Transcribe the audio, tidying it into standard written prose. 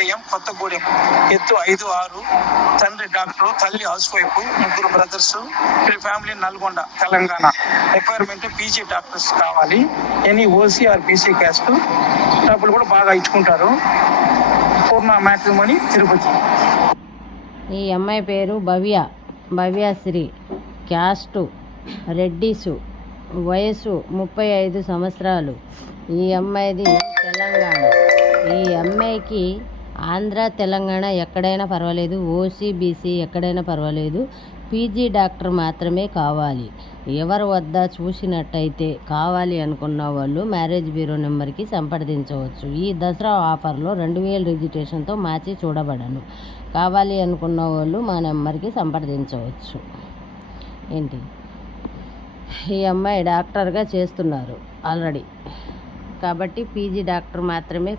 AM Kothagudem, ఎత్తు 5'6", తండ్రి doctor, తల్లి housewife, 3 brothers, family Nalgonda Telangana. Requirement PG doctors కావాలి. Any OC or BC caste. డబ్బులు కూడా బాగా ఇచ్చుకుంటారు. పూర్ణ మ్యాట్రిమోనీ, తిరుపతి. ఈ అమ్మాయి పేరు భవ్యశ్రీ, క్యాస్టు రెడ్డిసు, వయసు 35 సంవత్సరాలు. ఈ అమ్మాయిది తెలంగాణ. ఈ అమ్మాయికి ఆంధ్ర తెలంగాణ ఎక్కడైనా పర్వాలేదు, OC BC ఎక్కడైనా పర్వాలేదు, PG డాక్టర్ మాత్రమే కావాలి. ఎవరు వద్ద చూసినట్టయితే కావాలి అనుకున్న వాళ్ళు మ్యారేజ్ బ్యూరో నెంబర్కి సంప్రదించవచ్చు. ఈ దసరా ఆఫర్లో 2000 రిజిస్ట్రేషన్తో మార్చి చూడబడను. కావాలి అనుకున్న వాళ్ళు మా నెంబర్కి సంప్రదించవచ్చు. ఏంటి, ఈ అమ్మాయి డాక్టర్గా చేస్తున్నారు ఆల్రెడీ, కాబట్టి PG డాక్టర్ మాత్రమే